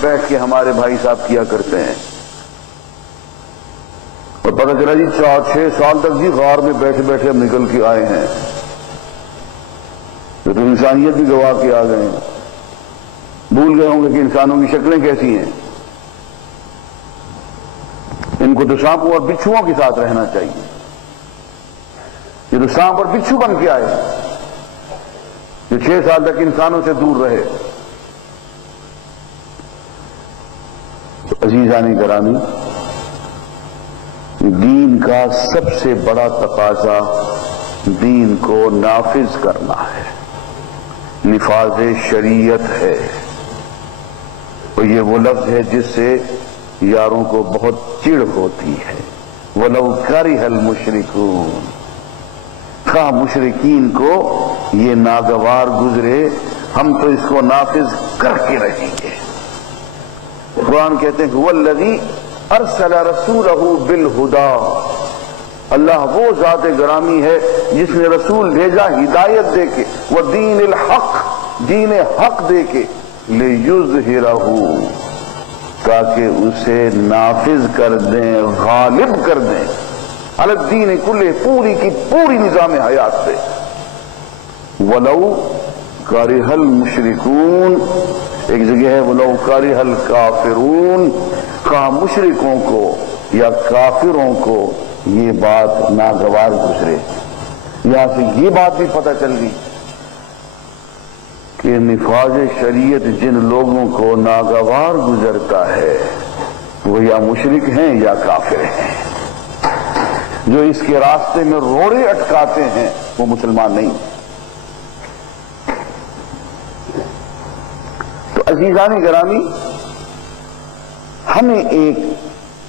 بیٹھ کے ہمارے بھائی صاحب کیا کرتے ہیں، اور پتہ چلا جی 4-6 سال تک جی غار میں بیٹھے بیٹھے ہم نکل کے آئے ہیں، تو انسانیت بھی گوا کے آ گئے ہیں، بھول گئے ہوں گے کہ انسانوں کی شکلیں کیسی ہیں۔ ان کو تو سانپوں اور بچھوؤں کے ساتھ رہنا چاہیے، یہ تو سانپ اور بچھو بن کے آئے جو 6 سال تک انسانوں سے دور رہے۔ تو عزیزان گرامی، دین کا سب سے بڑا تقاضا دین کو نافذ کرنا ہے، نفاذ شریعت ہے، اور یہ وہ لفظ ہے جس سے یاروں کو بہت چڑ ہوتی ہے۔ وَلَوْ كَرِهَ الْمُشْرِكُونَ، خواہ مشرکین کو یہ ناگوار گزرے، ہم تو اس کو نافذ کر کے رہیں گے۔ قرآن کہتے ہیں هُوَ الَّذِي أَرْسَلَ رَسُولَهُ بِالْهُدَىٰ، اللہ وہ ذات گرامی ہے جس نے رسول بھیجا ہدایت دے کے، وَدِينِ الْحَقِّ، دین حق دے کے، لِيُظْهِرَهُ، تاکہ اسے نافذ کر دیں، غالب کر دیں، علی الدین کلہ، پوری کی پوری نظام حیات سے۔ وَلَوْ كَرِهَ الْمُشْرِكُونَ، ایک جگہ ہے وَلَوْ كَرِهَ الْكَافِرُونَ، خواہ مشرکوں کو یا کافروں کو یہ بات ناگوار گزرے۔ یہاں سے یہ بات بھی پتہ چل گئی کہ نفاذ شریعت جن لوگوں کو ناگوار گزرتا ہے وہ یا مشرک ہیں یا کافر ہیں، جو اس کے راستے میں روڑے اٹکاتے ہیں وہ مسلمان نہیں۔ تو عزیزان گرامی، ہمیں ایک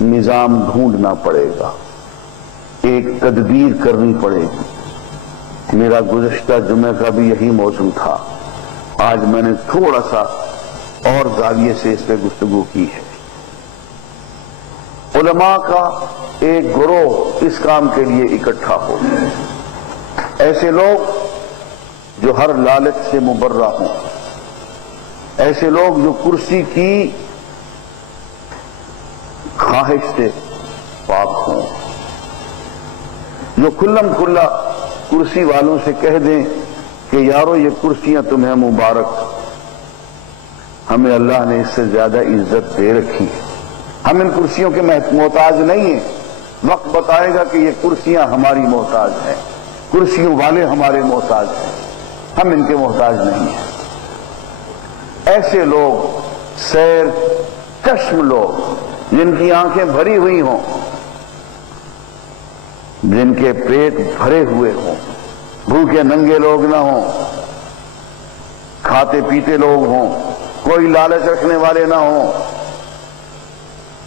نظام ڈھونڈنا پڑے گا، ایک تدبیر کرنی پڑے گی۔ میرا گزشتہ جمعہ کا بھی یہی موضوع تھا، آج میں نے تھوڑا سا اور زاویے سے اس پہ گفتگو کی ہے۔ علماء کا ایک گروہ اس کام کے لیے اکٹھا ہو، ایسے لوگ جو ہر لالچ سے مبرہ ہوں، ایسے لوگ جو کرسی کی خواہش سے پاک ہوں، جو کھلم کھلا کرسی والوں سے کہہ دیں کہ یارو یہ کرسیاں تمہیں مبارک، ہمیں اللہ نے اس سے زیادہ عزت دے رکھی ہے، ہم ان کرسیوں کے محتاج نہیں ہیں، وقت بتائے گا کہ یہ کرسیاں ہماری محتاج ہیں، کرسیوں والے ہمارے محتاج ہیں، ہم ان کے محتاج نہیں ہیں۔ ایسے لوگ سیر چشم لوگ، جن کی آنکھیں بھری ہوئی ہوں، جن کے پیٹ بھرے ہوئے ہوں، بھوکے ننگے لوگ نہ ہوں، کھاتے پیتے لوگ ہوں، کوئی لالچ رکھنے والے نہ ہوں،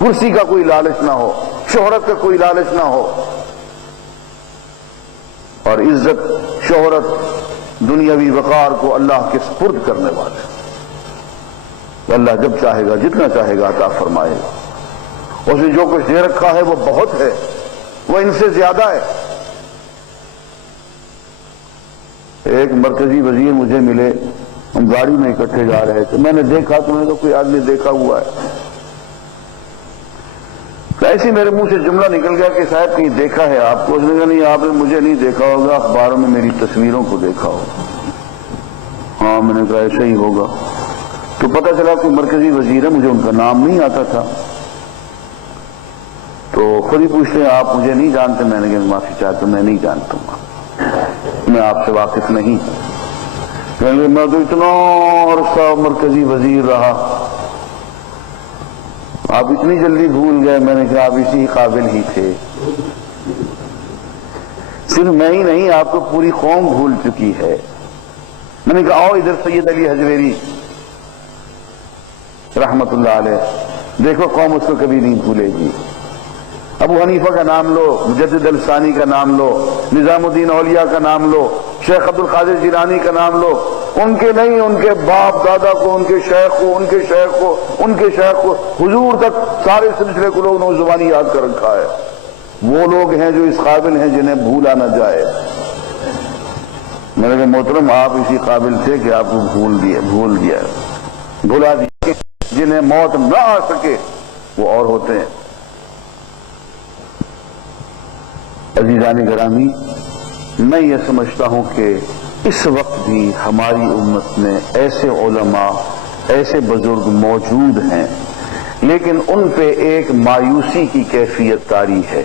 کرسی کا کوئی لالچ نہ ہو، شہرت کا کوئی لالچ نہ ہو، اور عزت شہرت دنیاوی وقار کو اللہ کے سپرد کرنے والے۔ اللہ جب چاہے گا جتنا چاہے گا عطا فرمائے گا، اس نے جو کچھ دے رکھا ہے وہ بہت ہے، وہ ان سے زیادہ ہے۔ ایک مرکزی وزیر مجھے ملے، ہم گاڑی میں اکٹھے جا رہے تھے، میں نے دیکھا تو میں نے کوئی آدمی دیکھا ہوا ہے، تو ایسے میرے منہ سے جملہ نکل گیا کہ صاحب کہیں دیکھا ہے آپ کو؟ اس نے کہا نہیں آپ نے مجھے نہیں دیکھا ہوگا، اخباروں میں میری تصویروں کو دیکھا ہوگا۔ ہاں، میں نے کہا ایسا ہی ہوگا۔ تو پتہ چلا کوئی مرکزی وزیر ہے، مجھے ان کا نام نہیں آتا تھا، تو خود ہی پوچھتے ہیں آپ مجھے نہیں جانتے؟ میں نے کہا معافی چاہتا ہوں، میں نہیں جانتا ہوں، میں آپ سے واقف نہیں۔ میں تو اتنا عرصہ مرکزی وزیر رہا، آپ اتنی جلدی بھول گئے؟ میں نے کہا آپ اسی قابل ہی تھے، صرف میں ہی نہیں آپ کو پوری قوم بھول چکی ہے۔ میں نے کہا آؤ ادھر سید علی حجویری رحمت اللہ علیہ، دیکھو قوم اس کو کبھی نہیں بھولے گی۔ ابو حنیفہ کا نام لو، مجدد الثانی کا نام لو، نظام الدین اولیاء کا نام لو، شیخ عبد القادر جیلانی کا نام لو، ان کے نہیں، ان کے باپ دادا کو، ان کے شیخ کو، ان کے شیخ کو، ان کے شیخ کو، حضور تک سارے سلسلے کو لوگوں نے زبانی یاد کر رکھا ہے۔ وہ لوگ ہیں جو اس قابل ہیں جنہیں بھولا نہ جائے۔ میں نے کہا محترم آپ اسی قابل تھے کہ آپ کو بھولا دیا، جنہیں موت نہ آ سکے وہ اور ہوتے ہیں۔ عزیزان گرامی، میں یہ سمجھتا ہوں کہ اس وقت بھی ہماری امت میں ایسے علماء، ایسے بزرگ موجود ہیں، لیکن ان پہ ایک مایوسی کی کیفیت طاری ہے،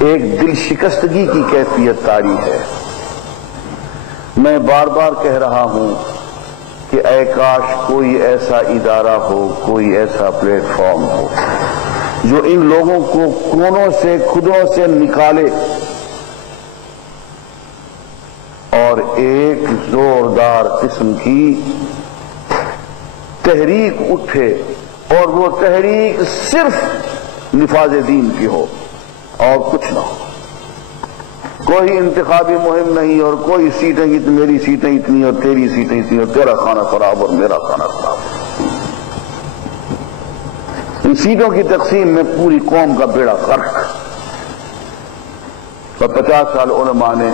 ایک دل شکستگی کی کیفیت طاری ہے۔ میں بار بار کہہ رہا ہوں کہ اے کاش کوئی ایسا ادارہ ہو، کوئی ایسا پلیٹ فارم ہو جو ان لوگوں کو کونوں سے خدوں سے نکالے اور ایک زوردار قسم کی تحریک اٹھے، اور وہ تحریک صرف نفاذ دین کی ہو اور کچھ نہ ہو۔ کوئی انتخابی مہم نہیں، اور کوئی سیٹیں میری سیٹیں اتنی اور تیری سیٹیں اتنی اور تیرا کھانا خراب اور میرا کھانا خراب۔ ان سیٹوں کی تقسیم میں پوری قوم کا بیڑا غرق، اور 50 سال علماء نے،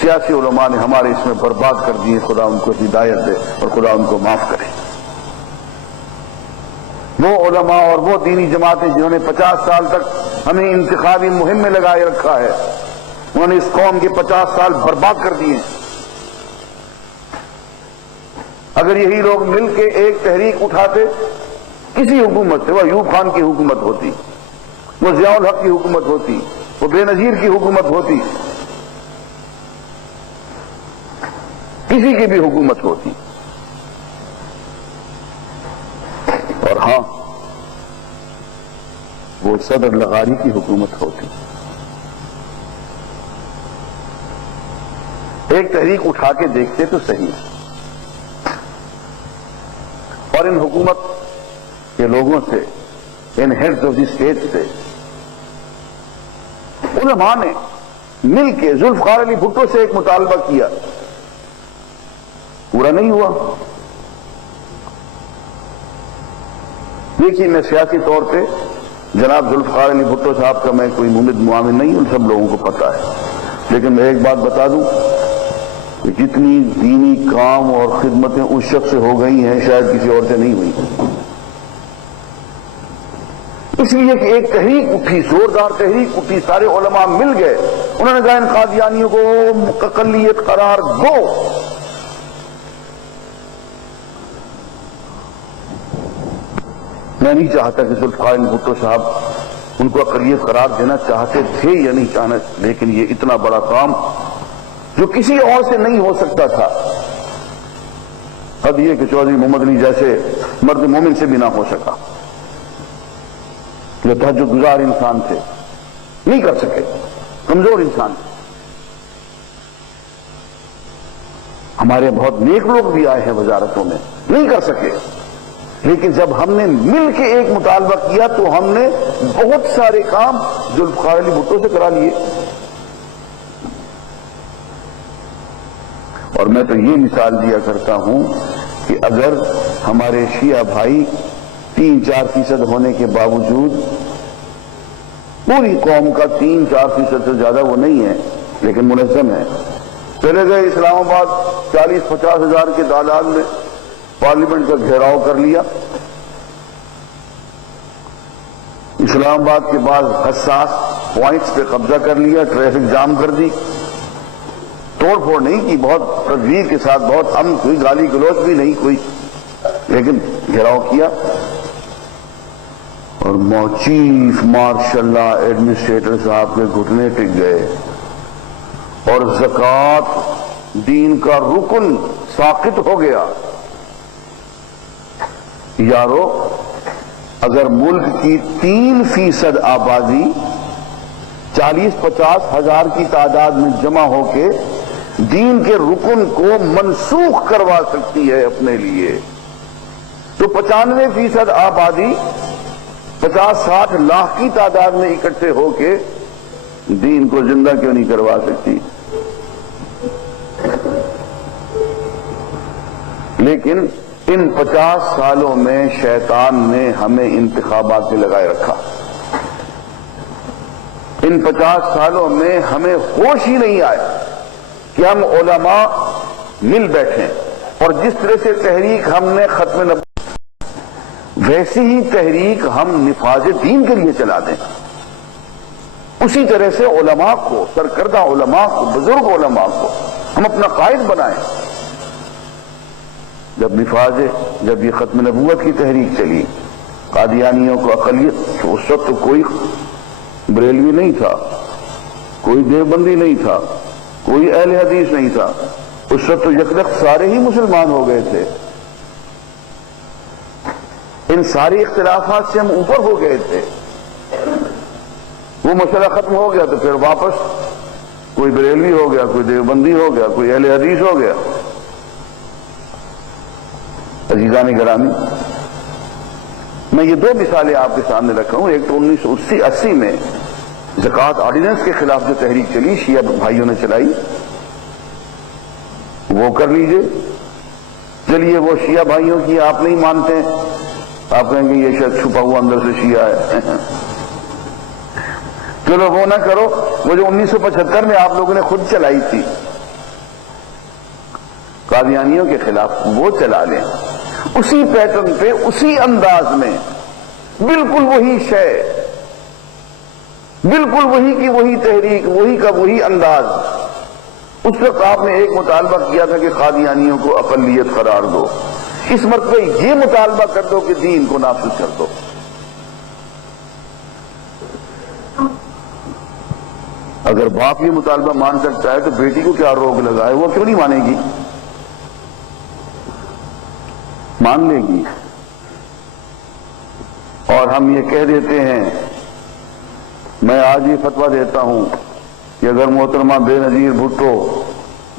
سیاسی علماء نے ہمارے اس میں برباد کر دیے۔ خدا ان کو ہدایت دے اور خدا ان کو معاف کرے۔ وہ علماء اور وہ دینی جماعتیں جنہوں نے 50 سال تک ہمیں انتخابی مہم میں لگائے رکھا ہے، انہوں نے اس قوم کے 50 سال برباد کر دیے۔ اگر یہی لوگ مل کے ایک تحریک اٹھاتے، کسی حکومت سے، وہ ایوب خان کی حکومت ہوتی، وہ ضیاء الحق کی حکومت ہوتی، وہ بے نظیر کی حکومت ہوتی، کسی کی بھی حکومت ہوتی، اور ہاں وہ صدر لغاری کی حکومت ہوتی، ایک تحریک اٹھا کے دیکھتے تو صحیح۔ اور ان حکومت کے لوگوں سے، ان ہیڈز آف دی اسٹیٹ سے، علماء نے مل کے ذوالفقار علی بھٹو سے ایک مطالبہ کیا، پورا نہیں ہوا۔ دیکھیے، میں سیاسی طور پہ جناب ذوالفقار علی بھٹو صاحب کا میں کوئی ممد معاون نہیں ہوں، سب لوگوں کو پتا ہے، لیکن میں ایک بات بتا دوں کہ جتنی دینی کام اور خدمتیں اس شخص سے ہو گئی ہیں شاید کسی اور سے نہیں ہوئی، اس لیے کہ ایک تحریک اٹھی، زوردار تحریک اٹھی، سارے علماء مل گئے، انہوں نے کہا ان قادیانیوں کو اقلیت قرار دو۔ میں نہیں چاہتا کہ ذوالفقار علی بھٹو صاحب ان کو اقلیت قرار دینا چاہتے تھے یا نہیں چاہنا، لیکن یہ اتنا بڑا کام جو کسی اور سے نہیں ہو سکتا تھا، اب یہ کہ چودھری محمد علی جیسے مرد مومن سے بھی نہ ہو سکا، جو تہجد گزار انسان تھے، نہیں کر سکے، کمزور انسان تھے۔ ہمارے بہت نیک لوگ بھی آئے ہیں وزارتوں میں، نہیں کر سکے، لیکن جب ہم نے مل کے ایک مطالبہ کیا تو ہم نے بہت سارے کام ذوالفقار علی بھٹو سے کرا لیے۔ اور میں تو یہ مثال دیا کرتا ہوں کہ اگر ہمارے شیعہ بھائی 3-4% ہونے کے باوجود، پوری قوم کا 3-4% سے زیادہ وہ نہیں ہے لیکن منظم ہے، چلے گئے اسلام آباد 40-50 ہزار کے تعداد میں، پارلیمنٹ کا گھیراؤ کر لیا، اسلام آباد کے بعد حساس پوائنٹس پہ قبضہ کر لیا، ٹریفک جام کر دی، توڑ پھوڑ نہیں کی، بہت تدبیر کے ساتھ، بہت امن، کوئی گالی گلوچ بھی نہیں کوئی، لیکن گھیراؤ کیا، اور چیف مارشل لا ایڈمنسٹریٹر صاحب کے گھٹنے ٹک گئے، اور زکوٰۃ دین کا رکن ساقط ہو گیا۔ یارو، اگر ملک کی 3% آبادی 40-50 ہزار کی تعداد میں جمع ہو کے دین کے رکن کو منسوخ کروا سکتی ہے اپنے لیے، تو 95% آبادی 50-60 لاکھ کی تعداد میں اکٹھے ہو کے دین کو زندہ کیوں نہیں کروا سکتی؟ لیکن ان 50 سالوں میں شیطان نے ہمیں انتخابات میں لگائے رکھا، ان 50 سالوں میں ہمیں ہوش ہی نہیں آئے کہ ہم علماء مل بیٹھیں، اور جس طرح سے تحریک ہم نے ختم ویسی ہی تحریک ہم نفاذ دین کے لیے چلا دیں، اسی طرح سے علماء کو، سرکردہ علماء کو، بزرگ علماء کو ہم اپنا قائد بنائیں۔ جب یہ ختم نبوت کی تحریک چلی، قادیانیوں کو اقلیت، تو اس وقت تو کوئی بریلوی نہیں تھا، کوئی دیوبندی نہیں تھا، کوئی اہل حدیث نہیں تھا، اس وقت تو یکدخت سارے ہی مسلمان ہو گئے تھے۔ ان ساری اختلافات سے ہم اوپر ہو گئے تھے، وہ مسئلہ ختم ہو گیا تو پھر واپس کوئی بریلوی ہو گیا، کوئی دیوبندی ہو گیا، کوئی اہل حدیث ہو گیا۔ عزیزان گرامی، میں یہ دو مثالیں آپ کے سامنے رکھا ہوں۔ ایک تو 1980 میں زکوٰۃ آرڈیننس کے خلاف جو تحریک چلی، شیعہ بھائیوں نے چلائی، وہ کر لیجئے۔ چلیے وہ شیعہ بھائیوں کی آپ نہیں مانتے، آپ کہیں گے یہ شاید چھپا ہوا اندر سے شیعہ ہے، چلو وہ نہ کرو۔ وہ جو 1975 میں آپ لوگوں نے خود چلائی تھی قادیانیوں کے خلاف، وہ چلا لیں اسی پیٹرن پہ، اسی انداز میں، بالکل وہی شے، بالکل وہی کی وہی تحریک، وہی کا وہی انداز۔ اس وقت آپ نے ایک مطالبہ کیا تھا کہ قادیانیوں کو اقلیت قرار دو، اس مرتبہ یہ مطالبہ کر دو کہ دین کو نافذ کر دو۔ اگر باپ یہ مطالبہ مان سکتا ہے تو بیٹی کو کیا روک لگا ہے؟ وہ کیوں نہیں مانے گی؟ مان لے گی۔ اور ہم یہ کہہ دیتے ہیں، میں آج یہ فتویٰ دیتا ہوں کہ اگر محترمہ بے نظیر بھٹو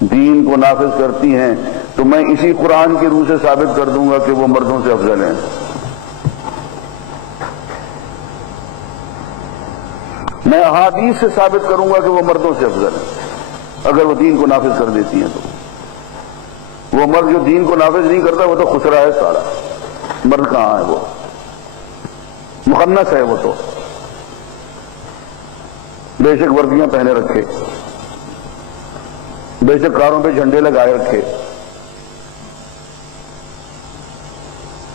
دین کو نافذ کرتی ہیں تو میں اسی قرآن کی روح سے ثابت کر دوں گا کہ وہ مردوں سے افضل ہیں۔ میں احادیث سے ثابت کروں گا کہ وہ مردوں سے افضل ہیں اگر وہ دین کو نافذ کر دیتی ہیں۔ تو وہ مرد جو دین کو نافذ نہیں کرتا وہ تو خسرا ہے سارا۔ مرد کہاں ہے؟ وہ مخنث ہے، وہ تو بے شک وردیاں پہنے رکھے، بے شک کاروں پہ جھنڈے لگائے رکھے،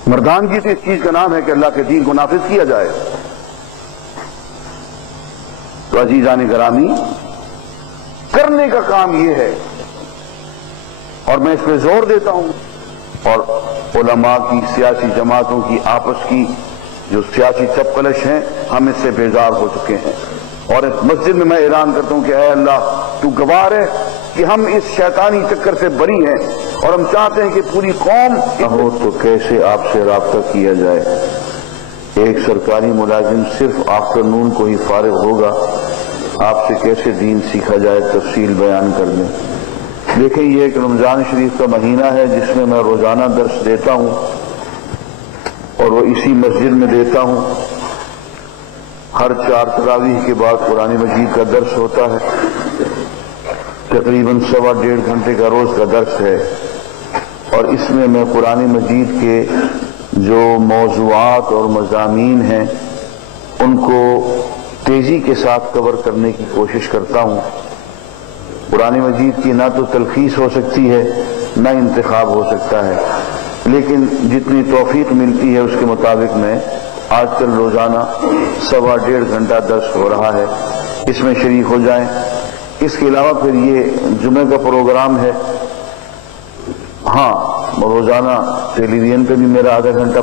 مردان کی تو اس چیز کا نام ہے کہ اللہ کے دین کو نافذ کیا جائے۔ تو عزیزان گرامی، کرنے کا کام یہ ہے، اور میں اس پہ زور دیتا ہوں، اور علماء کی، سیاسی جماعتوں کی آپس کی جو سیاسی چپکلش ہیں، ہم اس سے بیزار ہو چکے ہیں۔ اور اس مسجد میں اعلان کرتا ہوں کہ اے اللہ تو گواہ ہے کہ ہم اس شیطانی چکر سے بری ہیں، اور ہم چاہتے ہیں کہ پوری قوم ہو تو کیسے آپ سے رابطہ کیا جائے۔ ایک سرکاری ملازم صرف آفٹرنون کو ہی فارغ ہوگا، آپ سے کیسے دین سیکھا جائے، تفصیل بیان کر دیں۔ دیکھیں، یہ ایک رمضان شریف کا مہینہ ہے جس میں میں روزانہ درس دیتا ہوں، اور وہ اسی مسجد میں دیتا ہوں۔ ہر 4 تراویح کے بعد قرآن مجید کا درس ہوتا ہے، تقریباً 1.25 گھنٹے کا روز کا درس ہے، اور اس میں میں قرآن مجید کے جو موضوعات اور مضامین ہیں ان کو تیزی کے ساتھ کور کرنے کی کوشش کرتا ہوں۔ قرآن مجید کی نہ تو تلخیص ہو سکتی ہے، نہ انتخاب ہو سکتا ہے، لیکن جتنی توفیق ملتی ہے اس کے مطابق میں آج کل روزانہ 1.25 گھنٹہ درس ہو رہا ہے، اس میں شریک ہو جائیں۔ اس کے علاوہ پھر یہ جمعہ کا پروگرام ہے، ہاں روزانہ ٹیلی ویژن پہ بھی میرا آدھا گھنٹہ